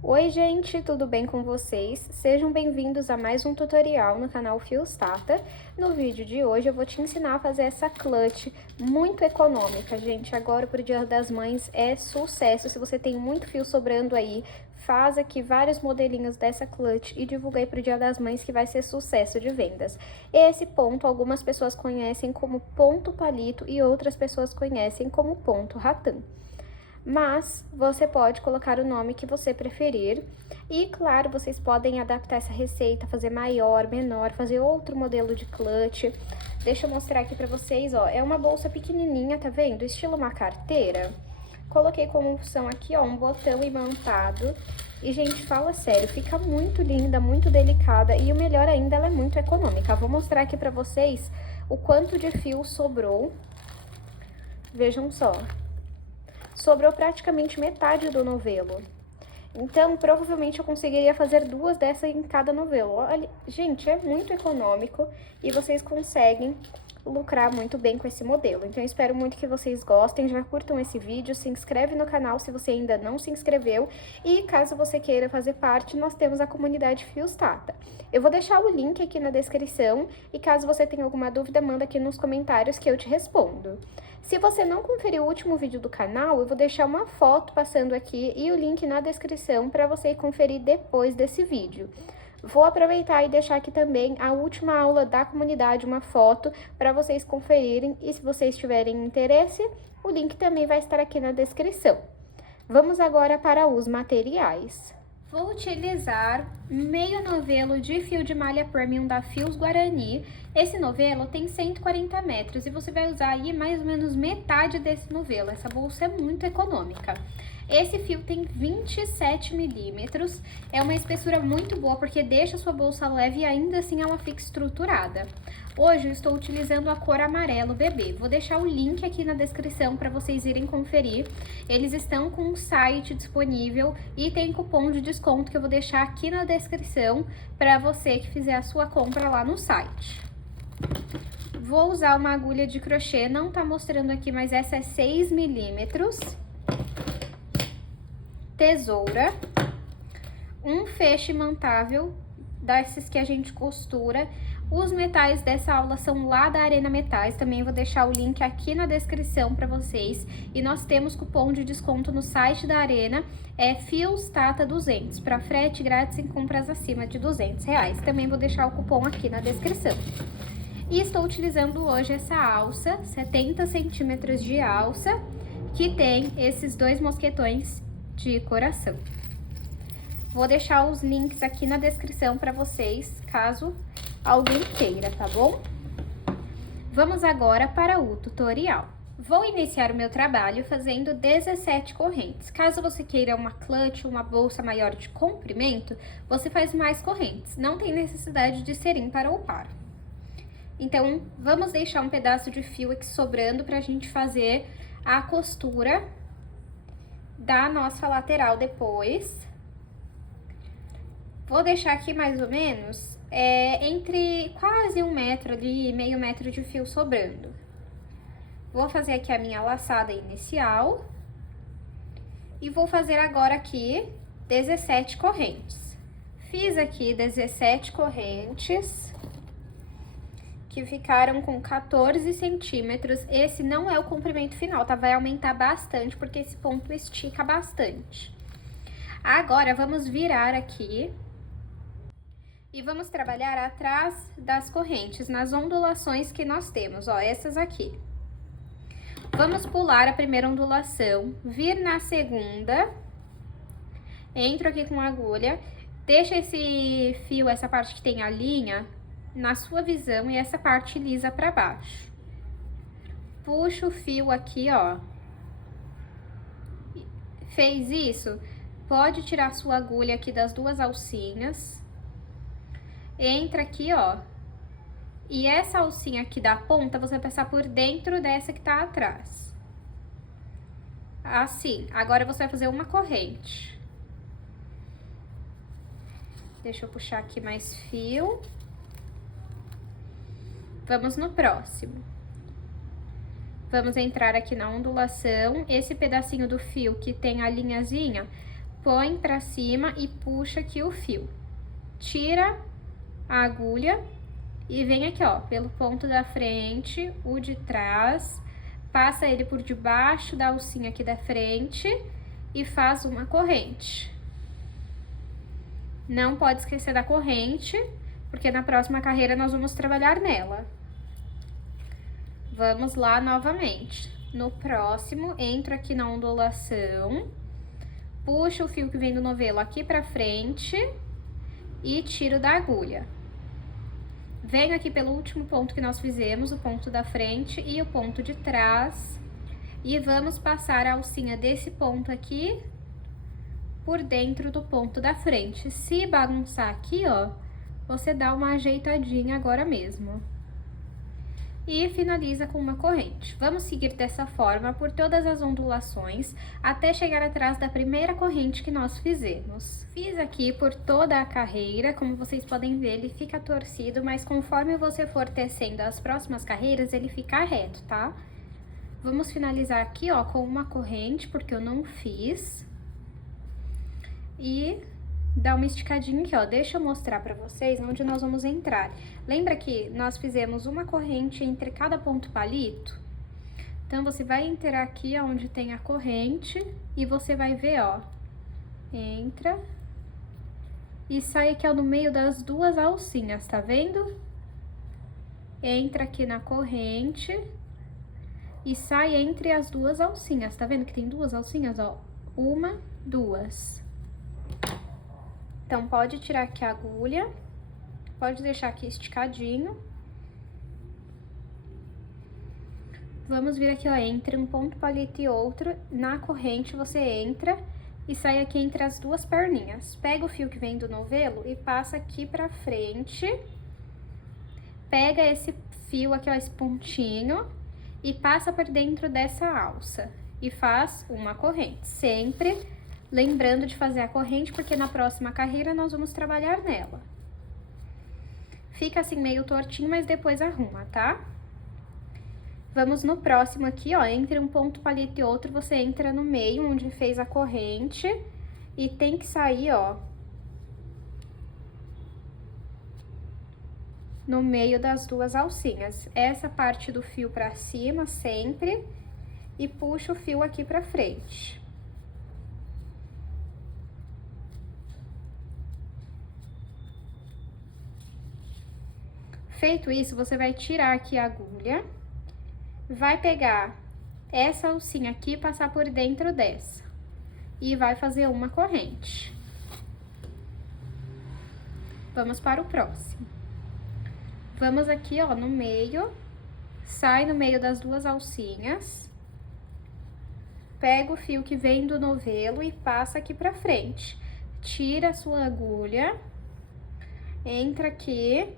Oi gente, tudo bem com vocês? Sejam bem-vindos a mais um tutorial no canal Fios Tata. No vídeo de hoje eu vou te ensinar a fazer essa clutch muito econômica, gente. Agora pro Dia das Mães é sucesso. Se você tem muito fio sobrando aí, faz aqui vários modelinhos dessa clutch e divulga aí pro Dia das Mães que vai ser sucesso de vendas. Esse ponto algumas pessoas conhecem como ponto palito e outras pessoas conhecem como ponto ratã. Mas você pode colocar o nome que você preferir e, claro, vocês podem adaptar essa receita, fazer maior, menor, fazer outro modelo de clutch. Deixa eu mostrar aqui pra vocês, ó, é uma bolsa pequenininha, tá vendo? Estilo uma carteira. Coloquei como opção aqui, ó, um botão imantado. E, gente, fala sério, fica muito linda, muito delicada e o melhor ainda, ela é muito econômica. Vou mostrar aqui pra vocês o quanto de fio sobrou. Vejam só. Sobrou praticamente metade do novelo. Então, provavelmente eu conseguiria fazer duas dessas em cada novelo. Olha, gente, é muito econômico e vocês conseguem lucrar muito bem com esse modelo. Então, eu espero muito que vocês gostem, já curtam esse vídeo, se inscreve no canal se você ainda não se inscreveu. E caso você queira fazer parte, nós temos a comunidade Fios Tata. Eu vou deixar o link aqui na descrição e caso você tenha alguma dúvida, manda aqui nos comentários que eu te respondo. Se você não conferiu o último vídeo do canal, eu vou deixar uma foto passando aqui e o link na descrição para você conferir depois desse vídeo. Vou aproveitar e deixar aqui também a última aula da comunidade, uma foto para vocês conferirem e se vocês tiverem interesse, o link também vai estar aqui na descrição. Vamos agora para os materiais. Vou utilizar meio novelo de fio de malha premium da Fios Guarani. Esse novelo tem 140 metros e você vai usar aí mais ou menos metade desse novelo. Essa bolsa é muito econômica. Esse fio tem 27 milímetros, é uma espessura muito boa porque deixa a sua bolsa leve e ainda assim ela fica estruturada. Hoje eu estou utilizando a cor amarelo bebê, vou deixar o link aqui na descrição para vocês irem conferir. Eles estão com um site disponível e tem cupom de desconto que eu vou deixar aqui na descrição para você que fizer a sua compra lá no site. Vou usar uma agulha de crochê, não tá mostrando aqui, mas essa é 6 milímetros. Tesoura, um feixe imantável, desses que a gente costura. Os metais dessa aula são lá da Arena Metais, também vou deixar o link aqui na descrição para vocês. E nós temos cupom de desconto no site da Arena, é Fios Tata 200, para frete grátis em compras acima de R$200. Também vou deixar o cupom aqui na descrição. E estou utilizando hoje essa alça, 70 centímetros de alça, que tem esses dois mosquetões de coração. Vou deixar os links aqui na descrição para vocês, caso alguém queira, tá bom? Vamos agora para o tutorial. Vou iniciar o meu trabalho fazendo 17 correntes. Caso você queira uma clutch, uma bolsa maior de comprimento, você faz mais correntes. Não tem necessidade de ser ímpar ou par. Então, vamos deixar um pedaço de fio aqui sobrando para a gente fazer a costura da nossa lateral depois. Vou deixar aqui mais ou menos entre quase 1 metro ali, meio metro de fio sobrando. Vou fazer aqui a minha laçada inicial e vou fazer agora aqui 17 correntes. Fiz aqui 17 correntes que ficaram com 14 centímetros. Esse não é o comprimento final, tá? Vai aumentar bastante, porque esse ponto estica bastante. Agora, vamos virar aqui e vamos trabalhar atrás das correntes, nas ondulações que nós temos, ó, essas aqui. Vamos pular a primeira ondulação, vir na segunda, entro aqui com a agulha, deixa esse fio, essa parte que tem a linha, na sua visão e essa parte lisa para baixo. Puxa o fio aqui, ó. Fez isso? Pode tirar sua agulha aqui das duas alcinhas. Entra aqui, ó. E essa alcinha aqui da ponta, você vai passar por dentro dessa que tá atrás. Assim. Agora, você vai fazer uma corrente. Deixa eu puxar aqui mais fio. Vamos no próximo. Vamos entrar aqui na ondulação. Esse pedacinho do fio que tem a linhazinha, põe pra cima e puxa aqui o fio. Tira a agulha e vem aqui, ó, pelo ponto da frente, o de trás, passa ele por debaixo da alcinha aqui da frente e faz uma corrente. Não pode esquecer da corrente, porque na próxima carreira nós vamos trabalhar nela. Vamos lá novamente. No próximo, entro aqui na ondulação, puxo o fio que vem do novelo aqui pra frente e tiro da agulha. Venho aqui pelo último ponto que nós fizemos, o ponto da frente e o ponto de trás, e vamos passar a alcinha desse ponto aqui por dentro do ponto da frente. Se bagunçar aqui, ó, você dá uma ajeitadinha agora mesmo. E finaliza com uma corrente. Vamos seguir dessa forma por todas as ondulações, até chegar atrás da primeira corrente que nós fizemos. Fiz aqui por toda a carreira, como vocês podem ver, ele fica torcido, mas conforme você for tecendo as próximas carreiras, ele fica reto, tá? Vamos finalizar aqui, ó, com uma corrente, porque eu não fiz. E dá uma esticadinha aqui, ó. Deixa eu mostrar pra vocês onde nós vamos entrar. Lembra que nós fizemos uma corrente entre cada ponto palito? Então, você vai entrar aqui onde tem a corrente e você vai ver, ó. Entra e sai aqui, ó, no meio das duas alcinhas, tá vendo? Entra aqui na corrente e sai entre as duas alcinhas, tá vendo que tem duas alcinhas, ó? Uma, duas. Então, pode tirar aqui a agulha, pode deixar aqui esticadinho. Vamos vir aqui, ó, entre um ponto palito e outro, na corrente você entra e sai aqui entre as duas perninhas. Pega o fio que vem do novelo e passa aqui pra frente. Pega esse fio aqui, ó, esse pontinho, e passa por dentro dessa alça. E faz uma corrente, sempre lembrando de fazer a corrente, porque na próxima carreira nós vamos trabalhar nela. Fica assim meio tortinho, mas depois arruma, tá? Vamos no próximo aqui, ó, entre um ponto palito e outro, você entra no meio, onde fez a corrente, e tem que sair, ó, no meio das duas alcinhas. Essa parte do fio pra cima, sempre, e puxa o fio aqui pra frente. Feito isso, você vai tirar aqui a agulha, vai pegar essa alcinha aqui e passar por dentro dessa. E vai fazer uma corrente. Vamos para o próximo. Vamos aqui, ó, no meio, sai no meio das duas alcinhas, pega o fio que vem do novelo e passa aqui pra frente. Tira a sua agulha, entra aqui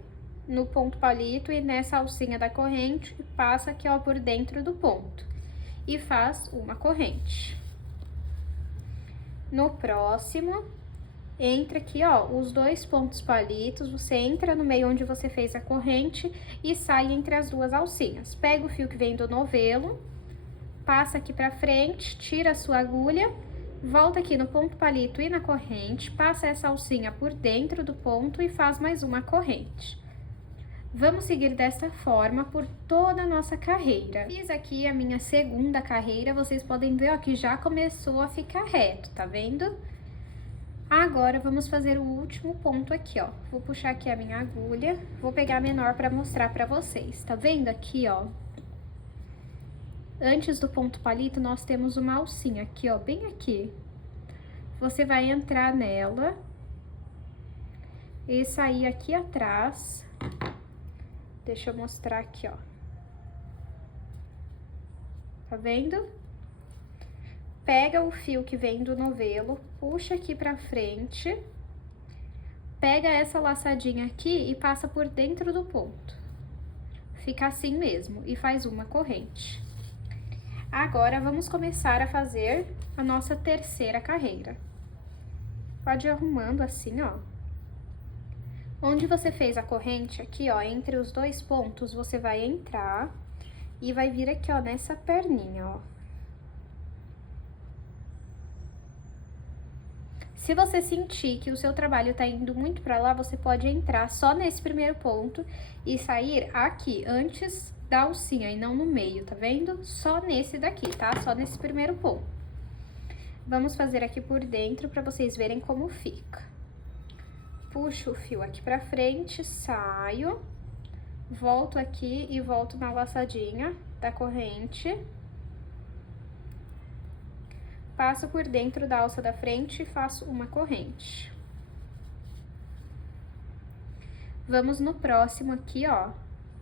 no ponto palito e nessa alcinha da corrente e passa aqui, ó, por dentro do ponto e faz uma corrente. No próximo, entra aqui, ó, os dois pontos palitos, você entra no meio onde você fez a corrente e sai entre as duas alcinhas. Pega o fio que vem do novelo, passa aqui pra frente, tira a sua agulha, volta aqui no ponto palito e na corrente, passa essa alcinha por dentro do ponto e faz mais uma corrente. Vamos seguir dessa forma por toda a nossa carreira. Fiz aqui a minha segunda carreira, vocês podem ver, ó, que já começou a ficar reto, tá vendo? Agora, vamos fazer o último ponto aqui, ó. Vou puxar aqui a minha agulha, vou pegar a menor pra mostrar pra vocês. Tá vendo aqui, ó? Antes do ponto palito, nós temos uma alcinha aqui, ó, bem aqui. Você vai entrar nela e sair aqui atrás. Deixa eu mostrar aqui, ó. Tá vendo? Pega o fio que vem do novelo, puxa aqui pra frente, pega essa laçadinha aqui e passa por dentro do ponto. Fica assim mesmo e faz uma corrente. Agora, vamos começar a fazer a nossa terceira carreira. Pode ir arrumando assim, ó. Onde você fez a corrente aqui, ó, entre os dois pontos, você vai entrar e vai vir aqui, ó, nessa perninha, ó. Se você sentir que o seu trabalho tá indo muito pra lá, você pode entrar só nesse primeiro ponto e sair aqui, antes da alcinha e não no meio, tá vendo? Só nesse daqui, tá? Só nesse primeiro ponto. Vamos fazer aqui por dentro pra vocês verem como fica. Puxo o fio aqui pra frente, saio, volto aqui e volto na laçadinha da corrente. Passo por dentro da alça da frente e faço uma corrente. Vamos no próximo aqui, ó.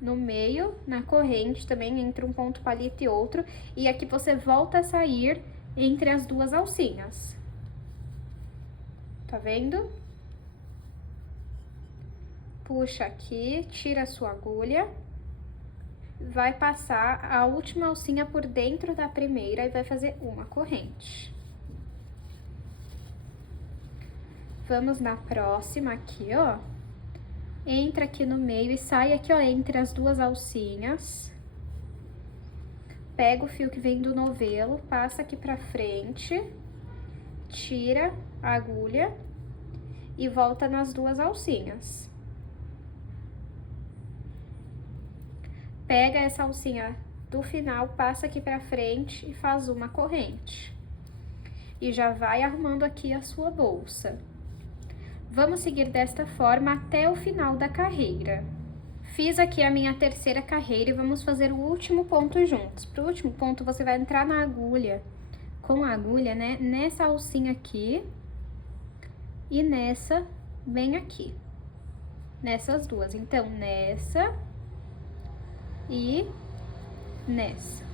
No meio, na corrente, também entre um ponto palito e outro. E aqui você volta a sair entre as duas alcinhas. Tá vendo? Puxa aqui, tira a sua agulha. Vai passar a última alcinha por dentro da primeira e vai fazer uma corrente. Vamos na próxima aqui, ó. Entra aqui no meio e sai aqui, ó, entre as duas alcinhas. Pega o fio que vem do novelo, passa aqui pra frente, tira a agulha e volta nas duas alcinhas. Pega essa alcinha do final, passa aqui pra frente e faz uma corrente. E já vai arrumando aqui a sua bolsa. Vamos seguir desta forma até o final da carreira. Fiz aqui a minha terceira carreira e vamos fazer o último ponto juntos. Pro último ponto, você vai entrar na agulha, com a agulha, né, nessa alcinha aqui e nessa bem aqui. Nessas duas. Então, nessa e nessa.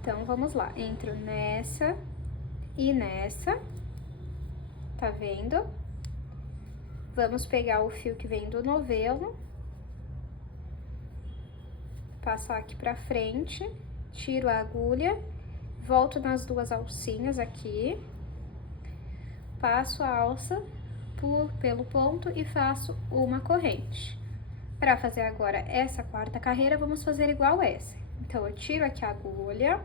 Então, vamos lá. Entro nessa e nessa. Tá vendo? Vamos pegar o fio que vem do novelo. Passar aqui pra frente. Tiro a agulha. Volto nas duas alcinhas aqui. Passo a alça pelo ponto e faço uma corrente. Para fazer agora essa quarta carreira, vamos fazer igual essa. Então, eu tiro aqui a agulha,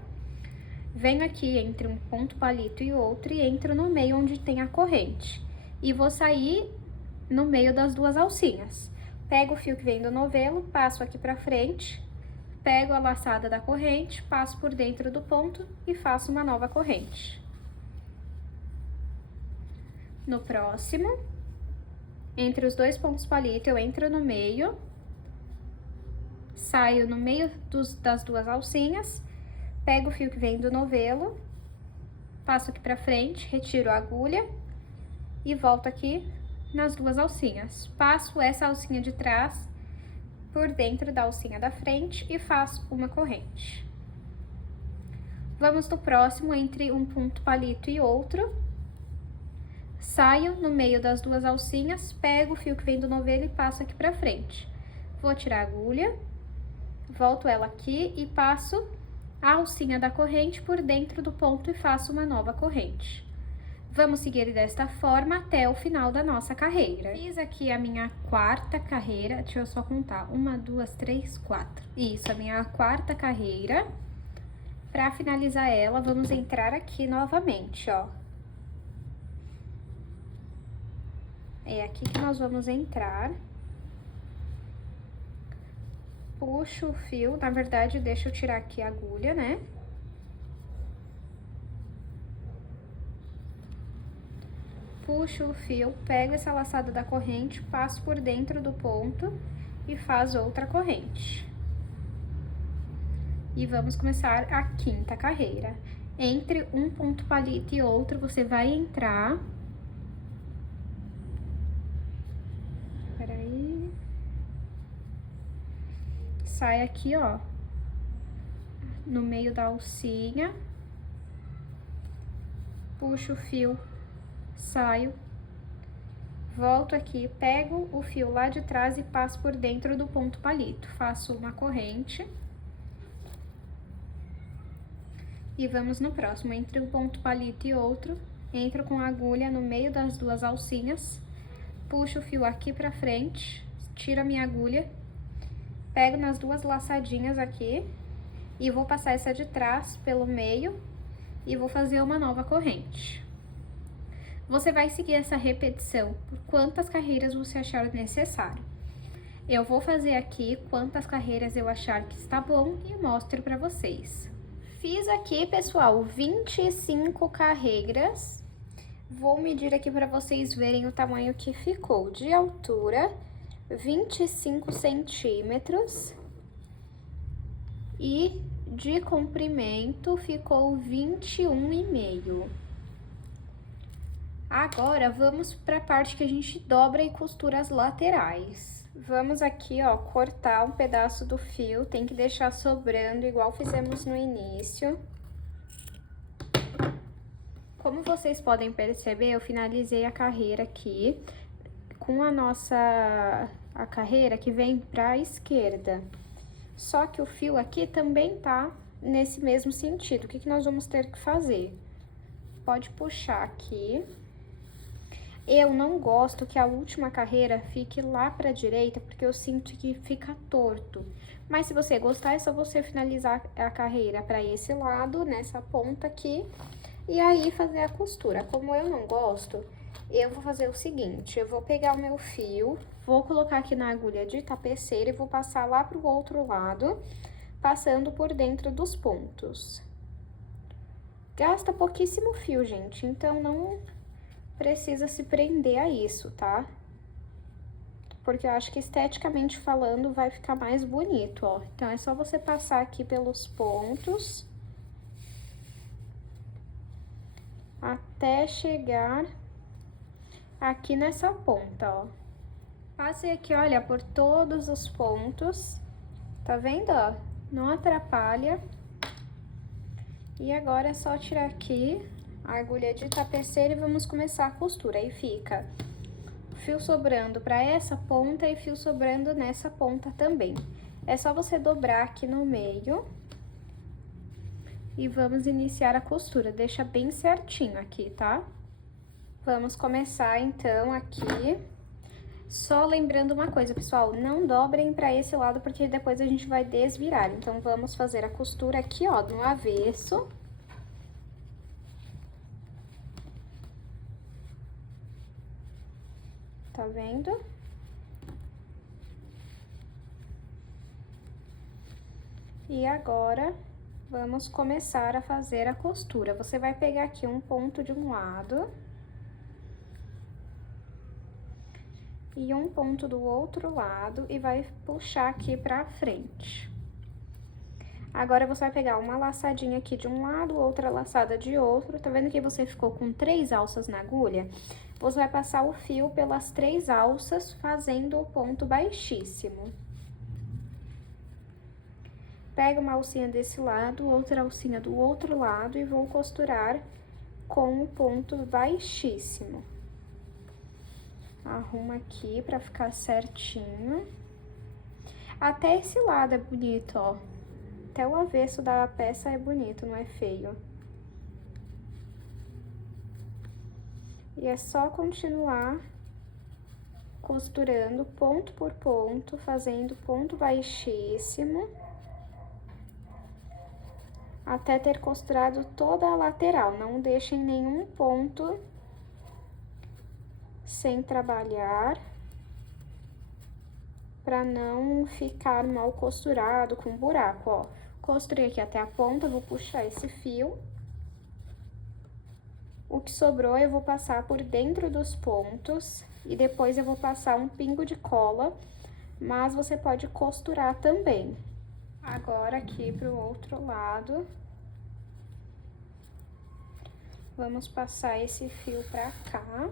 venho aqui entre um ponto palito e outro e entro no meio onde tem a corrente. E vou sair no meio das duas alcinhas. Pego o fio que vem do novelo, passo aqui pra frente, pego a laçada da corrente, passo por dentro do ponto e faço uma nova corrente. No próximo, entre os dois pontos palito, eu entro no meio, saio no meio das duas alcinhas, pego o fio que vem do novelo, passo aqui pra frente, retiro a agulha e volto aqui nas duas alcinhas. Passo essa alcinha de trás por dentro da alcinha da frente e faço uma corrente. Vamos no próximo, entre um ponto palito e outro. Saio no meio das duas alcinhas, pego o fio que vem do novelo e passo aqui pra frente. Vou tirar a agulha, volto ela aqui e passo a alcinha da corrente por dentro do ponto e faço uma nova corrente. Vamos seguir desta forma até o final da nossa carreira. Fiz aqui a minha quarta carreira, deixa eu só contar, 1, 2, 3, 4. Isso, a minha quarta carreira. Pra finalizar ela, vamos entrar aqui novamente, ó. É aqui que nós vamos entrar. Puxo o fio, na verdade, deixa eu tirar aqui a agulha, né? Puxo o fio, pego essa laçada da corrente, passo por dentro do ponto e faz outra corrente. E vamos começar a quinta carreira. Entre um ponto palito e outro, você vai entrar... Peraí... Sai aqui, ó, no meio da alcinha, puxo o fio, saio, volto aqui, pego o fio lá de trás e passo por dentro do ponto palito. Faço uma corrente. E vamos no próximo, entre um ponto palito e outro, entro com a agulha no meio das duas alcinhas, puxo o fio aqui pra frente, tiro a minha agulha, pego nas duas laçadinhas aqui e vou passar essa de trás pelo meio e vou fazer uma nova corrente. Você vai seguir essa repetição por quantas carreiras você achar necessário. Eu vou fazer aqui quantas carreiras eu achar que está bom e mostro para vocês. Fiz aqui, pessoal, 25 carreiras. Vou medir aqui para vocês verem o tamanho que ficou. De altura, 25 centímetros. E de comprimento ficou 21,5. Agora, vamos para a parte que a gente dobra e costura as laterais. Vamos aqui, ó, cortar um pedaço do fio, tem que deixar sobrando, igual fizemos no início. Como vocês podem perceber, eu finalizei a carreira aqui com a carreira que vem para a esquerda. Só que o fio aqui também tá nesse mesmo sentido. O que que nós vamos ter que fazer? Pode puxar aqui. Eu não gosto que a última carreira fique lá pra direita, porque eu sinto que fica torto. Mas se você gostar, é só você finalizar a carreira pra esse lado, nessa ponta aqui, e aí fazer a costura. Como eu não gosto, eu vou fazer o seguinte, eu vou pegar o meu fio, vou colocar aqui na agulha de tapeceira e vou passar lá pro outro lado, passando por dentro dos pontos. Gasta pouquíssimo fio, gente, então não precisa se prender a isso, tá? Porque eu acho que esteticamente falando vai ficar mais bonito, ó. Então, é só você passar aqui pelos pontos até chegar aqui nessa ponta, ó. Passe aqui, olha, por todos os pontos, tá vendo, ó? Não atrapalha. E agora é só tirar aqui a agulha de tapeceira e vamos começar a costura. Aí fica fio sobrando para essa ponta e fio sobrando nessa ponta também. É só você dobrar aqui no meio e vamos iniciar a costura. Deixa bem certinho aqui, tá? Vamos começar então aqui. Só lembrando uma coisa, pessoal, não dobrem para esse lado porque depois a gente vai desvirar. Então, vamos fazer a costura aqui, ó, no avesso. Tá vendo? E agora, vamos começar a fazer a costura. Você vai pegar aqui um ponto de um lado e um ponto do outro lado e vai puxar aqui pra frente. Agora, você vai pegar uma laçadinha aqui de um lado, outra laçada de outro. Tá vendo que você ficou com 3 alças na agulha? Você vai passar o fio pelas 3 alças, fazendo o ponto baixíssimo. Pega uma alcinha desse lado, outra alcinha do outro lado e vou costurar com o ponto baixíssimo. Arruma aqui pra ficar certinho. Até esse lado é bonito, ó. Até o avesso da peça é bonito, não é feio. E é só continuar costurando ponto por ponto, fazendo ponto baixíssimo, até ter costurado toda a lateral. Não deixem nenhum ponto sem trabalhar, para não ficar mal costurado com buraco, ó. Costurei aqui até a ponta, vou puxar esse fio. O que sobrou eu vou passar por dentro dos pontos e depois eu vou passar um pingo de cola, mas você pode costurar também. Agora aqui pro outro lado, vamos passar esse fio pra cá.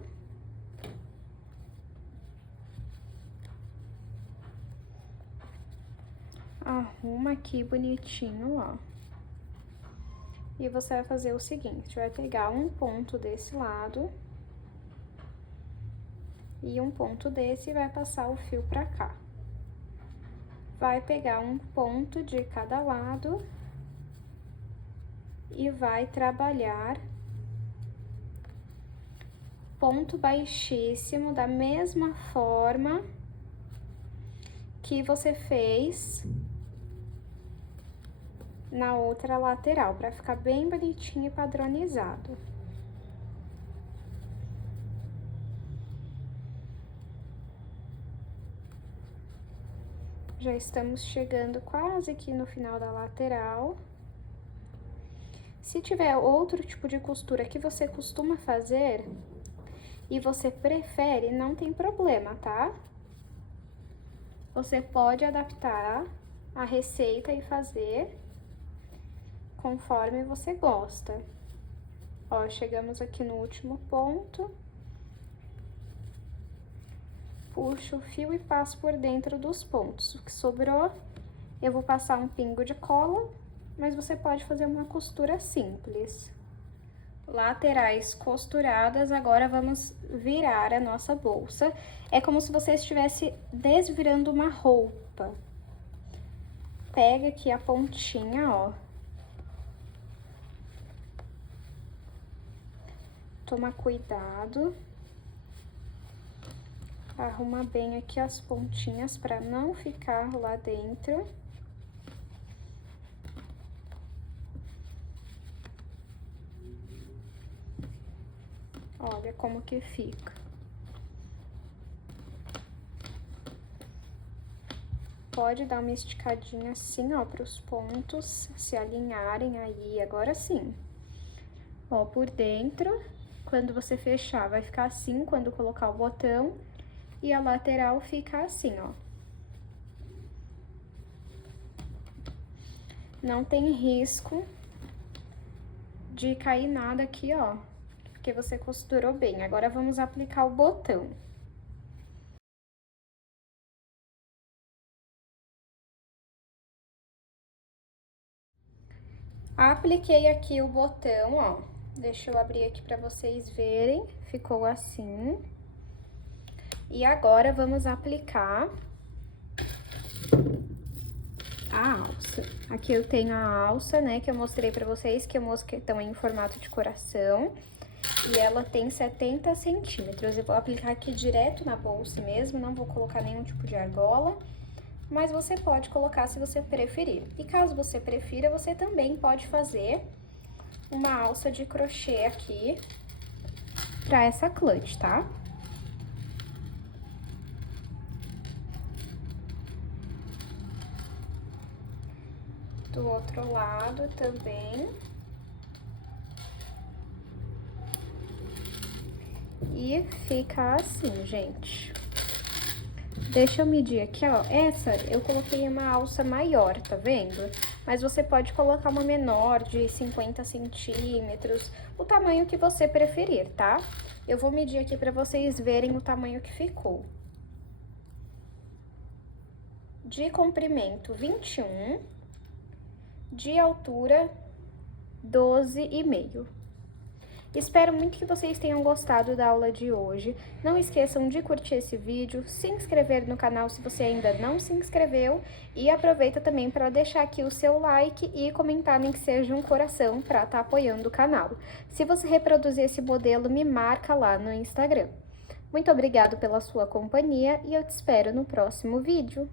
Arruma aqui bonitinho, ó. E você vai fazer o seguinte, vai pegar um ponto desse lado e um ponto desse e vai passar o fio pra cá. Vai pegar um ponto de cada lado e vai trabalhar ponto baixíssimo da mesma forma que você fez na outra lateral, para ficar bem bonitinho e padronizado. Já estamos chegando quase aqui no final da lateral. Se tiver outro tipo de costura que você costuma fazer e você prefere, não tem problema, tá? Você pode adaptar a receita e fazer conforme você gosta. Ó, chegamos aqui no último ponto. Puxo o fio e passo por dentro dos pontos. O que sobrou, eu vou passar um pingo de cola, mas você pode fazer uma costura simples. Laterais costuradas, agora vamos virar a nossa bolsa. É como se você estivesse desvirando uma roupa. Pega aqui a pontinha, ó. Toma cuidado. Arruma bem aqui as pontinhas para não ficar lá dentro. Olha como que fica. Pode dar uma esticadinha assim, ó, para os pontos se alinharem aí, agora sim. Ó, por dentro, quando você fechar, vai ficar assim quando colocar o botão. E a lateral fica assim, ó. Não tem risco de cair nada aqui, ó, porque você costurou bem. Agora, vamos aplicar o botão. Apliquei aqui o botão, ó. Deixa eu abrir aqui pra vocês verem. Ficou assim. E agora, vamos aplicar a alça. Aqui eu tenho a alça, né, que eu mostrei pra vocês, que eu mostrei também em formato de coração. E ela tem 70 centímetros. Eu vou aplicar aqui direto na bolsa mesmo, não vou colocar nenhum tipo de argola. Mas você pode colocar se você preferir. E caso você prefira, você também pode fazer uma alça de crochê aqui pra essa clutch, tá? Do outro lado também. E fica assim, gente. Deixa eu medir aqui, ó. Essa eu coloquei uma alça maior, tá vendo? Mas você pode colocar uma menor, de 50 centímetros, o tamanho que você preferir, tá? Eu vou medir aqui pra vocês verem o tamanho que ficou. De comprimento, 21. De altura, 12,5. Espero muito que vocês tenham gostado da aula de hoje. Não esqueçam de curtir esse vídeo, se inscrever no canal se você ainda não se inscreveu e aproveita também para deixar aqui o seu like e comentar nem que seja um coração para estar apoiando o canal. Se você reproduzir esse modelo, me marca lá no Instagram. Muito obrigada pela sua companhia e eu te espero no próximo vídeo.